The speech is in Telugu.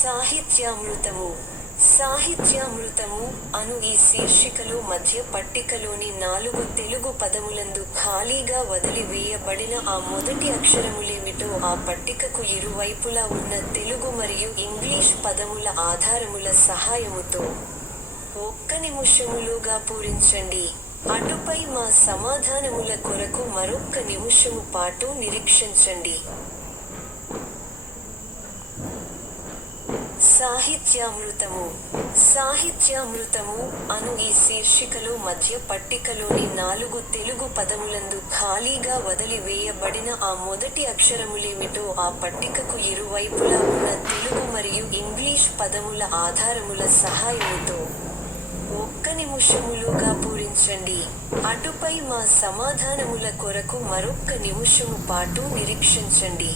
సాహిత్యామృతము. సాహిత్యామృతము అను ఈ శీర్షికలో మధ్య పట్టికలోని 4 తెలుగు పదములందు ఖాళీగా వదిలి వేయబడిన ఆ మొదటి అక్షరములేమిటో ఆ పట్టికకు ఇరువైపులా ఉన్న తెలుగు మరియు ఇంగ్లీష్ పదముల ఆధారముల సహాయముతో 1 నిమిషములోగా పూరించండి. అటుపై మా సమాధానముల కొరకు మరొక్క నిమిషము పాటు నిరీక్షించండి. సాహిత్యామృతము. సాహిత్యామృతము అను ఈ శీర్షికలో మధ్య పట్టికలోని 4 తెలుగు పదములందు ఖాళీగా వదిలి వేయబడిన ఆ మొదటి అక్షరములేమిటో ఆ పట్టికకు ఇరువైపులా ఉన్న తెలుగు మరియు ఇంగ్లీష్ పదముల ఆధారముల సహాయముతో 1 నిమిషములోగా పూరించండి. అటుపై మా సమాధానముల కొరకు మరొక్క నిమిషము పాటు నిరీక్షించండి.